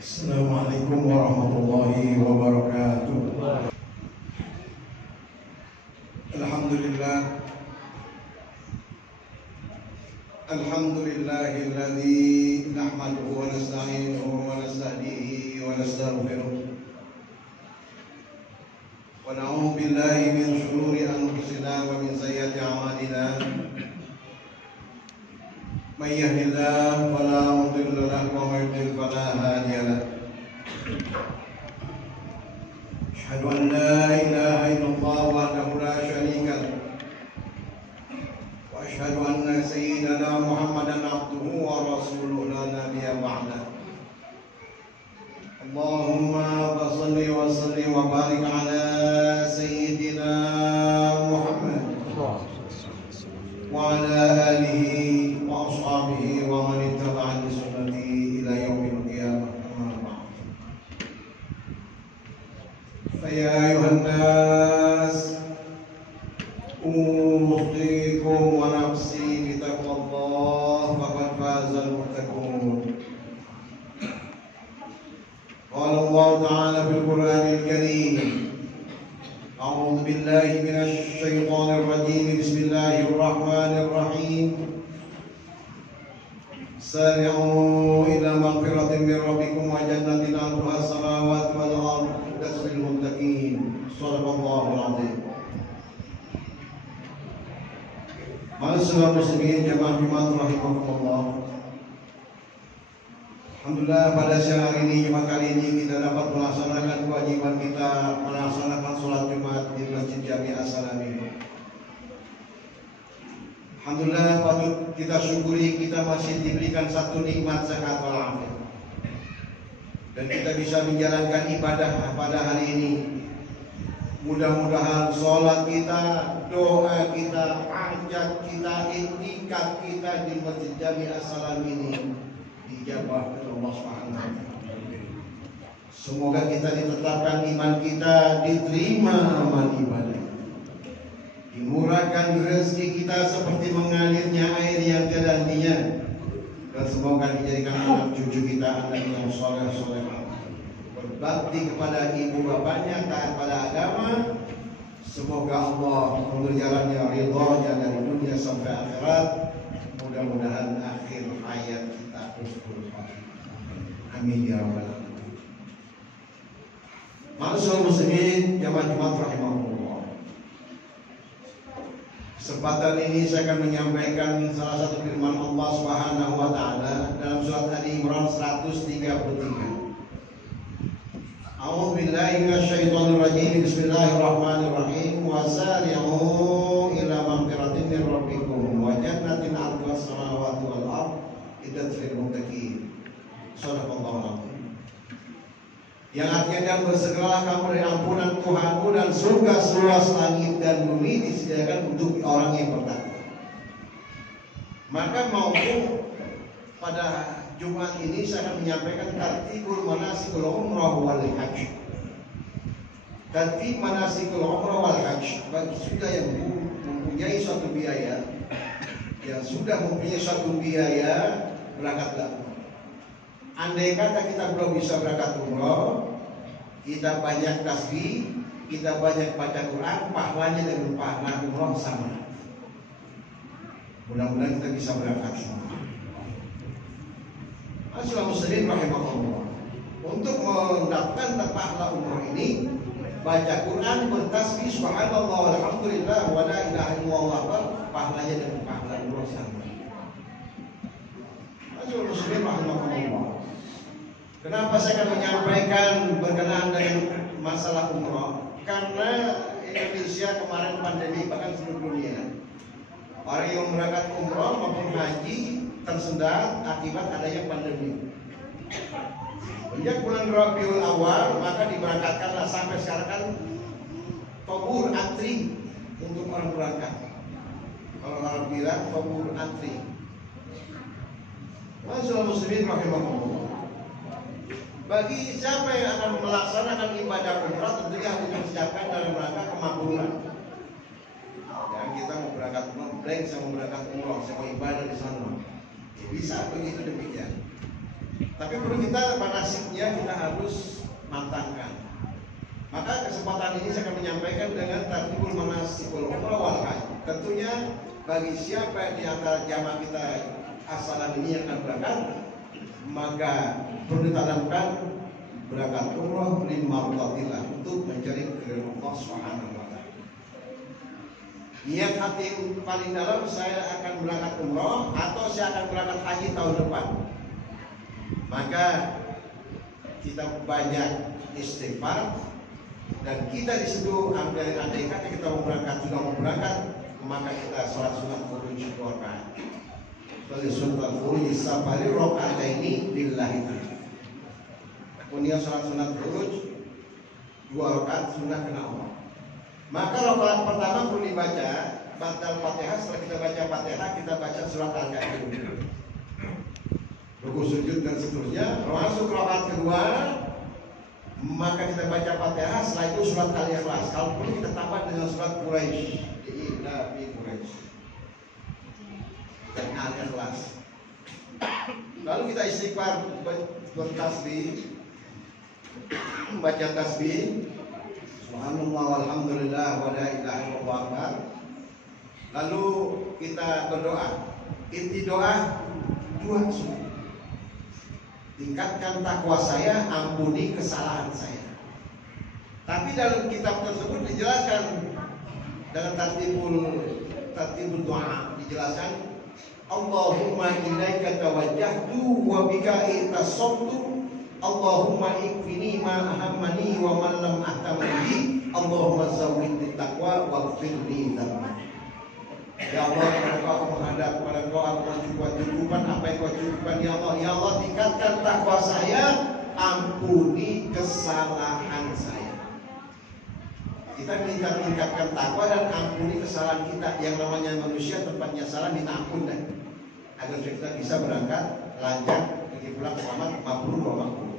Assalamualaikum warahmatullahi wabarakatuh. Alhamdulillah. Alhamdulillahilladzi nahmaduhu wa nasta'inuhu wa nastahdihi wa nastaghfiruh. Wa na'udzu billahi min shururi anfusina wa min sayyiati a'malina. May yahdihillahu fala mudilla lahu wa may yudlil fala hadiya lahu. Asyhadu an la ilaha illallah wahdahu la syarika lahu. Wa asyhadu anna sayyidana Muhammadan abduhu wa rasuluhu la nabiyya ba'da. Allahumma shalli wa sallim wa barik ala sayyidina Muhammad wa ala alihi wa ashabihi wa man ittaba'a bi sunnatihi ila yaumil qiyamah. Amma ba'd. Fa ya ayuhan nas usikum wa nafsi bi taqwallah faqad fazal muttaqun. Qala Allah ta'ala fil Qur'anil Karim. A'udzu billahi minasy syaithanir rajim. Bismillahirrahmanir rahim. Sari'u ila maghfiratin min rabbikum wa jannatin 'arduha as-samawati wal ardu uiddat lil muttaqin. Shadaqallahul 'azim. Ma'asyiral muslimin jamaah Jumat rahimakumullah. Alhamdulillah pada siang hari ini, Jumat kali ini kita dapat melaksanakan kewajiban kita melaksanakan sholat Jumat di Masjid Jami As-Salamin. Alhamdulillah patut kita syukuri kita masih diberikan satu nikmat sehat walafiat. Dan kita bisa menjalankan ibadah pada hari ini. Mudah-mudahan sholat kita, doa kita, hajat kita, iktikaf kita di Masjid Jami As-Salamin ini dijabah oleh Allah Subhanahu wa taala. Semoga kita ditetapkan iman kita, diterima amal ibadah, dimurahkan rezeki kita seperti mengalirnya air yang tiada hentinya, dan semoga dijadikan anak cucu kita anak yang soleh, berbakti kepada ibu bapaknya, taat pada agama. Semoga Allah memberi jalannya ridhonya dari dunia sampai akhirat. Mudah-mudahan akhir hayat kita husnul khatimah. Amin ya rabbal alamin. Ma'asyiral muslimin jamaah Jumat rahimahullah. Kesempatan ini saya akan menyampaikan salah satu firman Allah Subhanahu wa taala dalam surat Ali Imran 133. A'udzu billahi minasyaitonir rajim. Bismillahirrahmanirrahim. Wasari'u ila maghfiratin min rabbikum wa jannatin 'arduha as-samawati wal ardh uiddat lil muttaqin. Shadaqallahul 'azim. Yang artinya dan bersegeralah kamu dari ampunan Tuhanmu dan surga seluas langit dan bumi disediakan untuk orang yang bertakwa. Maka maupun pada Jumat ini saya akan menyampaikan tartibul manasikul umrah wal hajj. Tartib manasikul umrah wal hajj bagi sudah yang mempunyai suatu biaya, yang sudah mempunyai suatu biaya berangkatlah. Andai kata kita belum bisa berangkat umrah, kita banyak tasbih, kita banyak baca Quran, pahalanya dengan pahala umrah sama. Mudah-mudahan kita bisa berangkat semua. Ma'asyiral muslimin rahimahullah. Untuk mendapatkan pahala umrah ini, baca Quran, bertasbih, subhanallah, alhamdulillah, wa la ilaha illallah, pahalanya dengan pahala umrah sama. Ma'asyiral muslimin rahimahullah. Kenapa saya akan menyampaikan berkenaan dengan masalah umrah? Karena Indonesia kemarin pandemi, bahkan seluruh dunia, orang yang berangkat umrah maupun haji tersendat akibat adanya pandemi. Sejak bulan Rabiul Awal maka diberangkatkanlah sampai sekarang kan tobur antri untuk orang berangkat. Kalau orang bilang tobur antri. Ma'asyiral muslimin rahimahullah. Bagi siapa yang akan melaksanakan ibadah umrah tentunya harus dipersiapkan dalam rangka kemakmuran. Dan kita mau berangkat umrah, saya mau berangkat umrah, saya mau ibadah di sana. Bisa begitu demikian. Tapi perlu kita manasik-nya kita harus matangkan. Maka kesempatan ini saya akan menyampaikan dengan tartibul manasikul umrah wal haji. Tentunya bagi siapa di antara jamaah kita asalan ini yang akan berangkat, maka perlu ditanamkan berangkat umrah limardatillah, untuk mencari keridhaan Allah Subhanahu wa taala. Niat hati paling dalam, saya akan berangkat umrah atau saya akan berangkat haji tahun depan. Maka kita banyak istighfar, dan kita di situ andai kata kita mau berangkat, sudah mau berangkat, maka kita sholat sunat furuj 2 rakaat. Sholat sunat furuj safari rakaataini lillahi ta'ala. Kemudian sholat sunat furuj 2 rakaat sunnah kena Allah. Maka rakaat pertama perlu dibaca batal Fatihah. Setelah kita baca Fatihah, kita baca surat Al-Kafirun, ruku sujud dan seterusnya. Masuk rakaat kedua, maka kita baca Fatihah. Setelah itu surat Al-Ikhlas. Kalau perlu kita tambah dengan surat Quraisy, Ila fi Quraisy dan Al-Ikhlas. Lalu kita istighfar, bertasbih, baca tasbih, subhanallah walhamdulillah wa la ilaha illallah. Lalu kita berdoa. Inti doa dua sunnah. Tingkatkan takwa saya, ampuni kesalahan saya. Tapi dalam kitab tersebut dijelaskan dalam tartibul doa, dijelaskan Allahumma ilaika tawajjahtu wa bika itasabtu, Allahumma ikfini ma ahammani wa man lam ahtamani, Allahumma zawwidni taqwa waghfirli dzambi. Ya Allah, kepada Kau aku menghadap, kepada Kau aku mencukupan apa yang Kau cukupkan. Ya Allah, ya Allah, tingkatkan takwa saya, ampuni kesalahan saya. Kita minta tingkatkan takwa dan ampuni kesalahan kita. Yang namanya manusia tempatnya salah, minta ampun dan agar kita bisa berangkat lancar pergi pulang selamat, mabrur wa maqbul.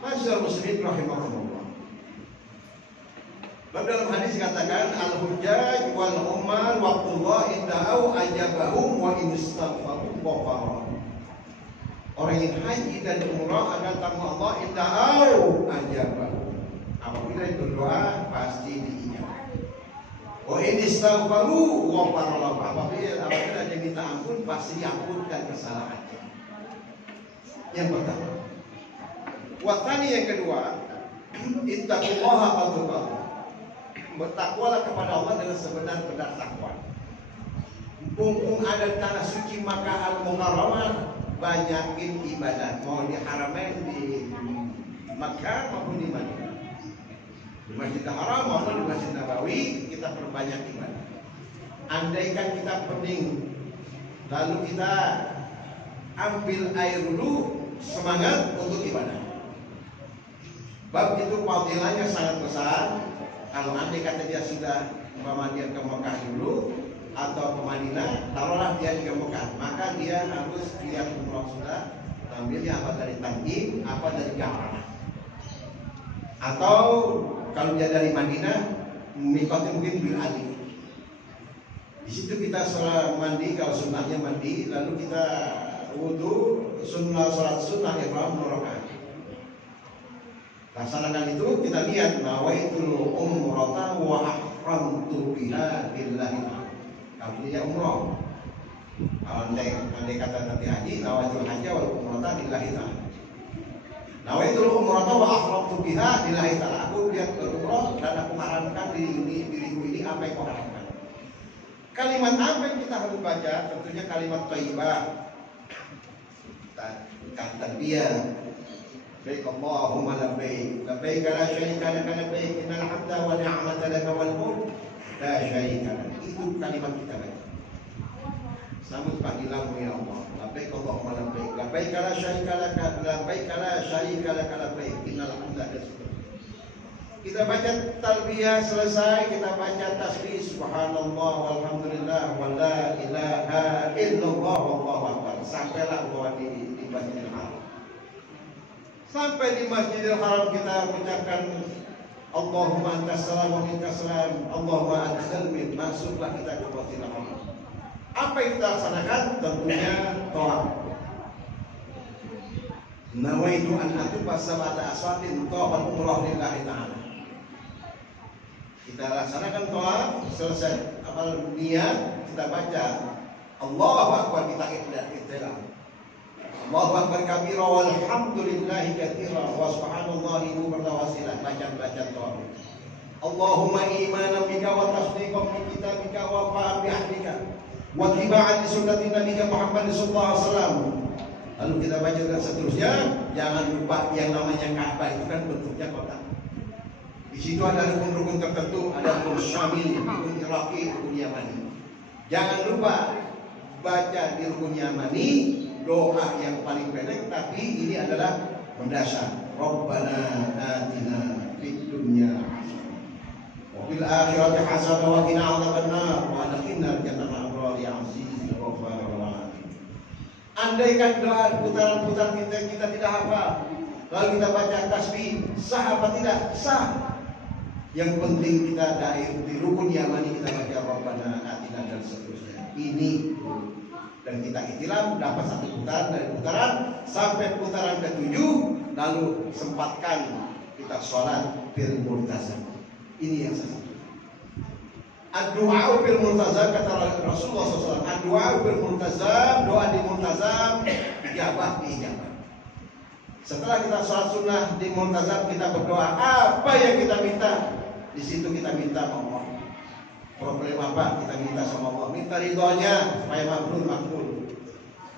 Masyaallah muslimin rahimahumullah. Lalu dalam hadis dikatakan al-hujjaj wal umar waqtullah inda'au ajabahum wa inistaghfaru ghafara. Orang yang haji dan umrah akan tamu Allah inda'au ajabahum. Apabila berdoa pasti diijabah. Wa inistaghfaru ghafara. Apabila dia minta ampun pasti diampunkan kesalahannya. Yang pertama. Wa tsani, yang kedua, ittaqullaha haqqa. Bertakwalah kepada Allah dengan sebenar-benar takwa. Mumpung ada tanah suci Makkah Al-Mukarramah, banyakin ibadah. Mau di Haramain di Makkah maupun di Madinah, di Masjidil Haram maupun di Masjid Nabawi, kita perbanyak ibadah. Andaikan kita pening, lalu kita ambil air dulu, semangat untuk ibadah. Bab itu fadilahnya sangat besar. Kalau andai kata dia sudah dia ke Mekah dulu atau ke Madinah, taruhlah dia di Mekah, maka dia harus lihat umrah sudah, ambilnya apa dari Tanjim, apa dari Jamrah. Atau kalau dia dari Madinah, mikotnya mungkin Bil Ali. Di situ kita sholat mandi, kalau sunnahnya mandi, lalu kita wudhu, sholat sunnah ihram 2 rakaat. Laksanakan itu, kita lihat nawaitul umrata wa ahramtu biha billahi ta'ala. Kalau dia umrah, andai kata nanti haji, nawaitul haji wal umrata billahi ta'ala. Nawaitul umrata wa ahramtu biha billahi ta'ala. Aku lihat berumrah dan aku haramkan diriku ini apa yang kau haramkan. Kalimat apa yang kita harus baca? Tentunya kalimat thayyibah. Talbiyah. Baik Allahumma labbaik, labbaik la syarika lak labbaik, innal hamda wa ni'mata lak wal mulk la syarika lak. Itu kalimat kita baca. Sambut panggilanmu ya Allah. Labbaik Allahumma labbaik, labbaik la syarika lak, labbaik la syarika lak labbaik, innal hamda lak. Kita baca talbiyah selesai, kita baca tasbih subhanallah walhamdulillah wa la ilaha illallah wallahu akbar. Sampailah bahwa di Masjidil Haram. Sampai di Masjidil Haram kita mengucapkan Allahumma antas salam wa minkas salam, Allahumma adkhilni, masuklah kita ke Masjidil Haram. Apa yang kita laksanakan? Tentunya tawaf. Nawaitu an atuba sab'ata aswatin tawafan umrah lillahi ta'ala. Kita laksanakan tawaf, selesai apal niat, kita baca Allahu Akbar, kita ikhlas. Allahu Akbar kabira walhamdulillahi katsira wa subhanallahi bukratan baca tawaf. Allahumma imanan bika wa tasdiqan bi kitabika wa fa'an bi ahdika wa tiba'an li sunnati nabiyika Muhammad sallallahu alaihi wasallam. Lalu kita baca dan seterusnya. Jangan lupa yang namanya Ka'bah itu kan bentuknya kotak. Di situ ada rukun-rukun tertentu, ada rukun Syamil, rukun Iraqi, rukun Yamani. Jangan lupa baca di rukun Yamani doa yang paling pendek, tapi ini adalah mendasar. Rabbana atina fid dunya wa fil akhirati hasanah wa qina adzabannar wa adkhilna al-jannata ma'al aziz ghafar. Andaikan doa putaran-putaran kita tidak hafal, lalu kita baca tasbih, sah apa tidak? Sah. Yang penting kita di rukun Yamani kita baca Rabbana atina dan seterusnya. Ini dan kita ikhtilam dapat satu putaran dari putaran sampai putaran ke-7, lalu sempatkan kita sholat fil multazam. Ini yang satu. Ad-du'a fil multazam kata Rasulullah SAW. Ad-du'a fil multazam, doa di multazam ijabah. Setelah kita sholat sunnah di multazam, kita berdoa apa yang kita minta. Di situ kita minta sama Allah. Problem apa kita minta sama Allah? Minta ridhonya supaya makbul.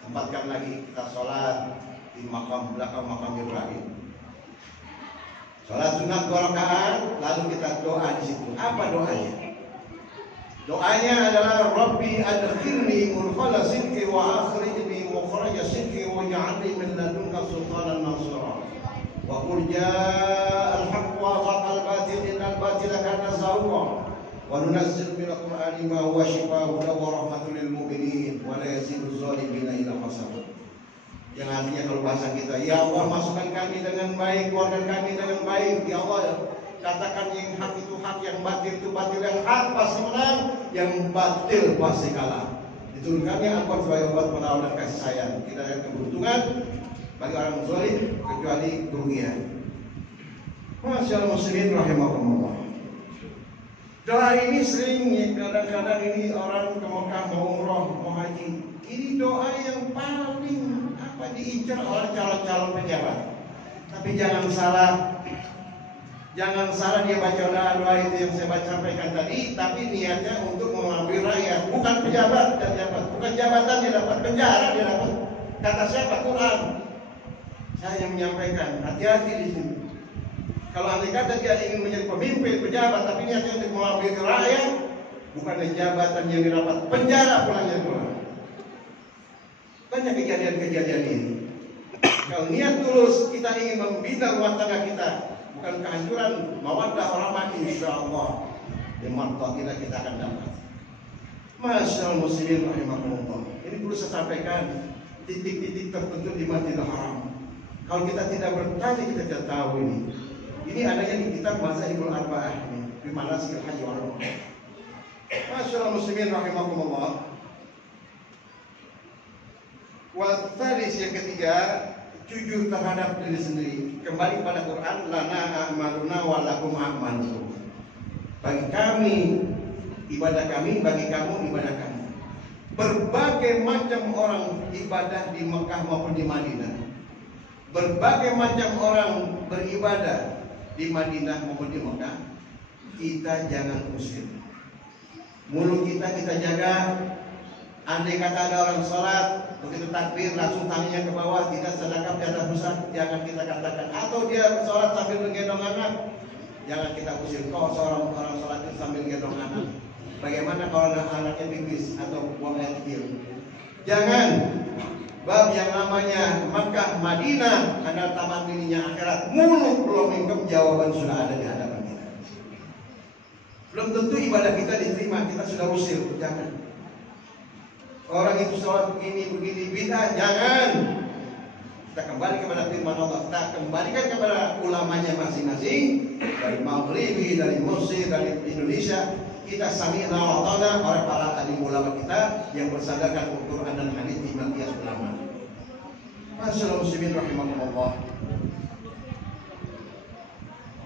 Tempatkan lagi kita sholat di makam belakang makam Ibrahim. Sholat sunnah 2 rakaat, lalu kita doa di situ. Apa doanya? Doanya adalah Rabbi adkhilni mudkhala sidqi wa akhrijni mukhraja sidqi waj'alni min ladunka sultanan nasira. Wa qul ja'al haqq wa zahaqal batil innal batila kana zahuqa. Wa nunazzilu minal qur'ani ma huwa shifaa'un wa rahmatun lil mu'minin wa la yazidu adh-dhalimina illa khasara. Yang artinya kalau bahasa kita, ya Allah masukkan kami dengan baik, keluarkan kami dengan baik, ya Allah. Katakan yang hak itu hak, yang batil itu batil, yang hak pasti menang, yang batil pasti kalah. Diturunkan kami Al-Quran sebagai obat penawar dan kasih sayang. Tidak ada keberuntungan bagi orang zalim kecuali kerugian. Masyaallah muslimin rahimahumullah. Doa ini sering kadang-kadang ini orang ke Mekah mau umroh, mau haji. Ini doa yang paling diincar oleh calon-calon pejabat. Tapi jangan salah dia baca doa itu yang saya sampaikan tadi, tapi niatnya untuk mengambil rakyat, bukan pejabat dan jabat, bukan jabatan dia dapat, penjara dia dapat. Kata siapa? Quran. Saya menyampaikan, hati-hati di sini. Kalau andai kata dia ingin menjadi pemimpin, pejabat, tapi niatnya untuk mengambil rakyat, bukan jabatan yang didapat, penjara pulangnya pulang. Banyak kejadian-kejadian ini. Kalau niat tulus kita ingin membina rumah tangga kita, bukan kehancuran, mawaddah warahmah, insyaallah di martabat kita akan dapat. Masyaallah muslimin rahimahumullah. Ini perlu saya sampaikan titik-titik tertentu di Masjidil Haram. Kalau kita tidak bertanya kita tidak tahu ini. Ini adanya di kitab Masailul Arba'ah ini, di manasikil haji wal umrah. Masyaallah muslimin rahimahumullah. Wa tsalis yang ketiga, jujur terhadap diri sendiri. Kembali pada Quran, lana a'maluna wa lakum a'malukum. Bagi kami ibadah kami, bagi kamu ibadah kami. Berbagai macam orang ibadah di Mekah maupun di Madinah. Berbagai macam orang beribadah di Madinah maupun di Mekah. Kita jangan usir. Mulut kita jaga. Andai kata ada orang sholat, begitu takbir langsung tangannya ke bawah, tidak sedekap di atas pusat, jangan kita katakan. Atau dia sholat sambil menggendong anak, jangan kita usir. Kok seorang orang sholat itu sambil menggendong anak? Bagaimana kalau anaknya pipis atau buang air kecil? Jangan. Bab yang namanya Makkah, Madinah adalah taman mininya akhirat. Mulut belum ingkep, jawaban sudah ada di hadapan kita. Belum tentu ibadah kita diterima, kita sudah usir. Jangan. Orang itu sholat begini bid'ah, jangan. Kita kembali kepada firman Allah, kita kembalikan kepada ulamanya masing-masing, dari Maghribi, dari Mesir, dari Indonesia. Kita sami'na wa ata'na oleh para alim ulama kita yang bersandarkan Al-Quran dan hadis di maqiyas ulama. Masyaallah muslimin rahimakumullah.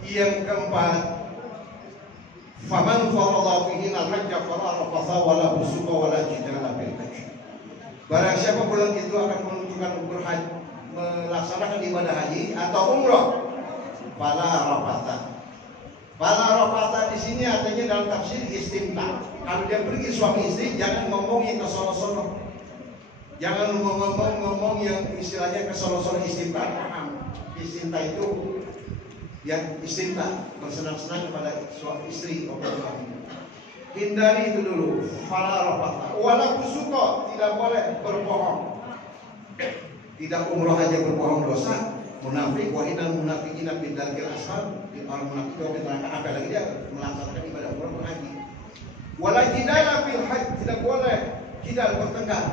Yang keempat, faman farada fihi al-hajj fala rafatha wala fusuqa wala jidala fil hajj. Barang siapa bulan itu akan menunjukkan berhaji, melaksanakan ibadah haji atau umrah, fala rafatha. Fala rafatha di sini artinya dalam tafsir istimta. Kalau dia pergi suami istri, jangan ngomongin ke sono-sono. Jangan ngomong yang istilahnya ke sono-sono istimta. Istimta itu yang istimta, bersenang-senang kepada suami istri. Hindari itu dulu. Fala rafatha wala fusuqa, tidak boleh berbohong. Tidak umrah aja berbohong dosa. Munafik, wa innal munafiqina fi darkil asfal. Orang munafik itu neraka, apalagi dia melaksanakan ibadah umrah berhaji. Wala jidala fil hajj, tidak boleh jidal bertengkar.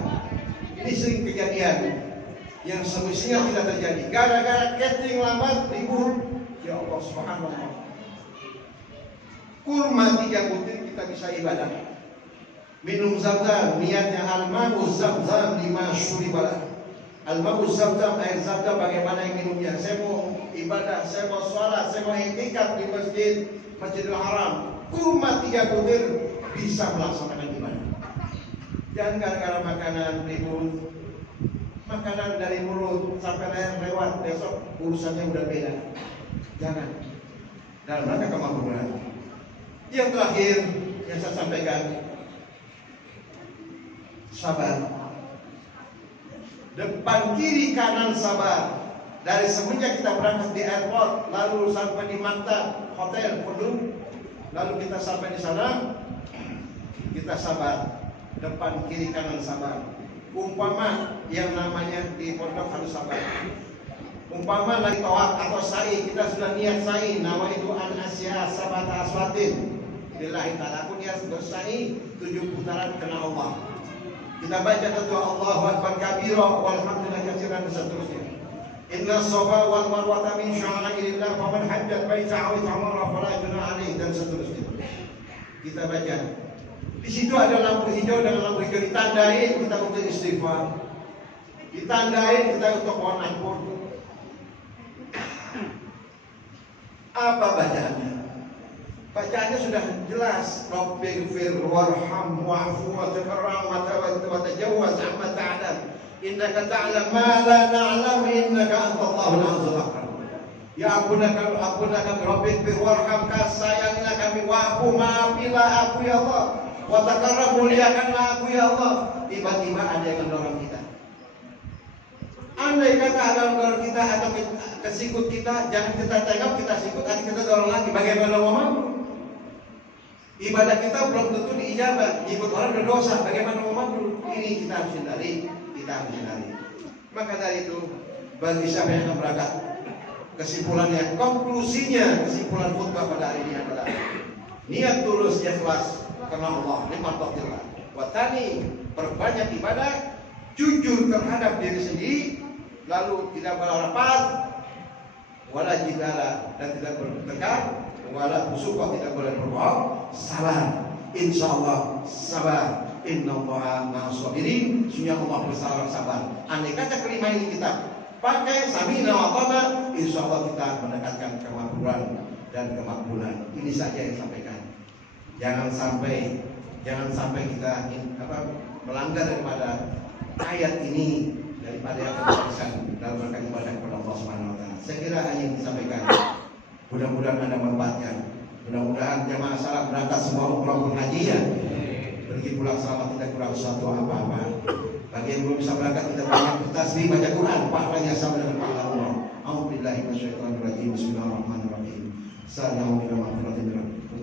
Ini sering kejadian yang semestinya tidak terjadi. Gara-gara catering lambat libur, ya Allah subhanallah. Kurma 3 butir kita bisa ibadah. Minum zam-zam, niatnya al-ma'u zam-zam lima syuribala. Al-ma'u zam-zam, air zam-zam bagaimana yang minumnya. Saya mau ibadah, saya mau sholat, saya mau i'tikaf di Masjidil Haram. Kurma 3 butir bisa melaksanakan ibadah. Jangan gara-gara makanan ribut, makanan dari mulut sampai leher lewat, besok urusannya udah beda. Jangan. Dalam rangka kemakmuran. Yang terakhir yang saya sampaikan, sabar. Depan kiri kanan sabar. Dari semenjak kita berangkat di airport, lalu sampai di Maktab hotel penuh, lalu kita sampai di sana, kita sabar. Depan kiri kanan sabar. Umpama yang namanya di pondok harus sabar. Umpama lagi tawaf atau sa'i, kita sudah niat sa'i, nama itu an asya sabata aswatin lillahi ta'ala. Aku niat bersa'i 7 putaran kena Allah. Kita baca doa Allahu akbar kabira walhamdulillah katsiran dan seterusnya. Inna safa wal marwata min sya'airillah faman hajjat baita aw tamara fala junaha alaihi dan seterusnya. Kita baca. Di situ ada lampu hijau dan lampu hijau, ditandain kita untuk istighfar, ditandain kita untuk mohon ampun. Apa bacaannya? Bacaannya sudah jelas. Rabbighfir warham wa'fu wa takarram wa tajawwaz amma ta'lam innaka ta'lam ma la na'lam innaka antallahul azizul hakim. Ya ampunkan Rabbighfir warham, sayangilah kami, wa'fu maafilah aku ya Allah, wa takarram muliakanlah aku ya Allah. Tiba-tiba ada yang mendorong kita. Andai kata ada yang mendorong kita atau kesikut kita, jangan kita tengok, kita sikut, nanti kita dorong lagi. Bagaimana mau mampu? Ibadah kita belum tentu diijabah, ikut orang berdosa. Bagaimana mau mampu? Ini kita harus hindari, Maka dari itu, bagi siapa yang akan berangkat, kesimpulannya, kesimpulan khutbah pada hari ini adalah niat tulus ikhlas karena Allah, nikmat Allah. Watani, perbanyak ibadah, jujur terhadap diri sendiri, lalu tidak berharapan, wala jidala dan tidak bertengkar, wala fusuqa tidak boleh berbohong, sabar. Insyaallah sabar. Innallaha ma'as sabirin. Sesungguhnya Allah bersama sabar. Andai kata kelima ini kita pakai samina wa ta'na, insyaallah kita mendekatkan kemakmuran dan kemakmuran. Ini saja yang disampaikan. Jangan sampai kita melanggar daripada ayat ini, daripada yang tertuliskan dalam rangka ibadah kepada Allah Subhanahu wa taala. Saya kira hanya yang disampaikan. Mudah-mudahan ada manfaatnya. Mudah-mudahan jamaah salam berangkat semua umrah haji ya. Pergi pulang selamat, tidak kurang suatu apa-apa. Bagi yang belum bisa berangkat, kita banyak tasbih, baca Quran, pahalanya sama dengan pahala Allah. A'udzubillahi minasyaitonir rajim. Bismillahirrahmanirrahim. Assalamualaikum warahmatullahi wabarakatuh.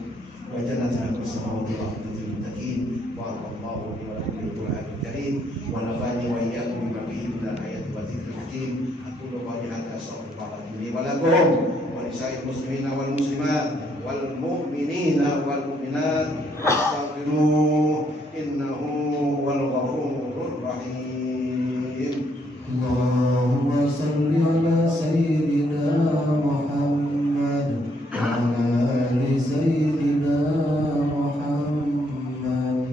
Wa jannatin bersama Allah lil muttaqin. Wa Allahu bi Qur'anil karim wa nafa'ani wa iyyakum bima fihi min ayati wa dzikril hakim. Aqulu qawli hadza astaghfirullah li wa lakum wa lisa'il muslimina wal muslimat wal mu'minina wal mu'minat astaghfiruh innahu wal ghafurur rahim. Allahumma salli ala sayyidina Muhammad wa ala ali sayyidina Muhammad.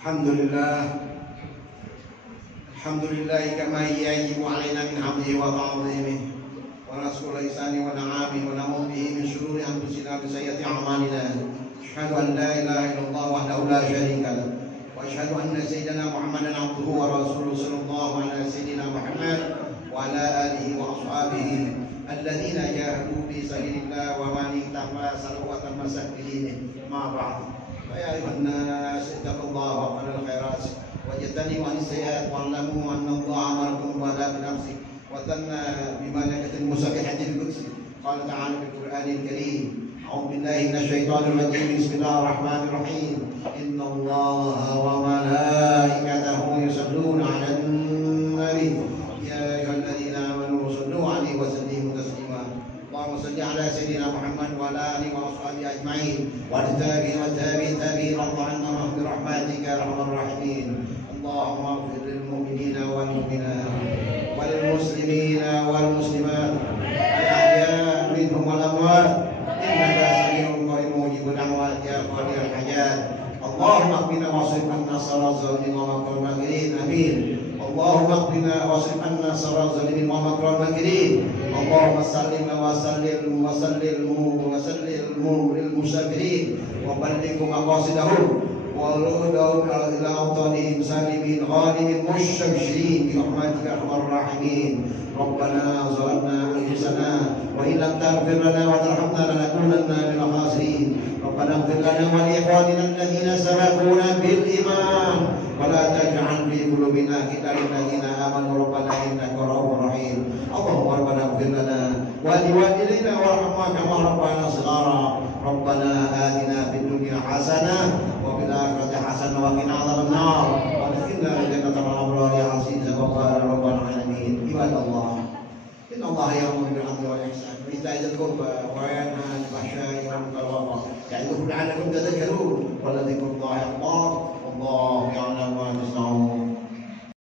Alhamdulillah الحمد لله كما يجب علينا من حمده وتعظيمه ونشكر إحسانه ونعمه ونعوذ به من شرور أنفسنا وسيئات أعمالنا. أشهد أن لا إله إلا الله وحده لا شريك له وأشهد أن سيدنا محمدا عبده ورسوله صلى الله على سيدنا محمد وعلى آله وأصحابه الذين جاهدوا في سبيل الله ومن اهتدى سلوة مساكين. ما بعد فيا أيها الناس اتقوا الله وافعلوا الخيرات واجتنبوا عن السيئات واعلموا أن الله أمركم بهذا بنفسه وثنى بملكة المسبحة بالقدس. قال تعالى في القرآن الكريم: أعوذ بالله من الشيطان الرجيم. بسم الله الرحمن الرحيم. إن الله وملائكته يصلون على النبي يا أيها الذين آمنوا صلوا عليه وسلموا تسليما. اللهم صل على سيدنا محمد وعلى آله وأصحابه أجمعين والتابعين والتابعين وارض عنهم برحمتك يا أرحم الراحمين. اللهم اغفر للمؤمنين والمؤمنات والمسلمين والمسلمات الأحياء منهم والأموات إنك سميع قريب مجيب الدعوات يا قاضي الحاجات. اللهم اقنا واصرف عنا شر الظالمين ومكر الماكرين. آمين. اللهم اقنا واصرف عنا شر الظالمين ومكر الماكرين. اللهم سلم وسلم للمسافرين وبلغهم مقاصدهم وردهم إلى أوطانهم سالمين غانمين مستبشرين برحمتك يا أرحم الراحمين. ربنا ظلمنا أنفسنا وإن لم تغفر لنا وترحمنا لنكونن من الخاسرين. ربنا اغفر لنا ولإخواننا الذين سبقونا بالإيمان ولا تجعل في قلوبنا غلا للذين آمنوا ربنا إنك رؤوف رحيم. اللهم ربنا اغفر لنا ولوالدينا وارحمنا كما ربنا صغارا. ربنا آتنا في الدنيا حسنة وفي الآخرة حسنة وقنا عذاب النار وادخلنا جنة الأبرار يا عزيز وقال رب العالمين. عباد الله إن الله يأمر بالعدل والإحسان وإيتاء ذي القربى وينهى عن الفحشاء والمنكر والبغي يعظكم لعلكم تذكرون ولذكر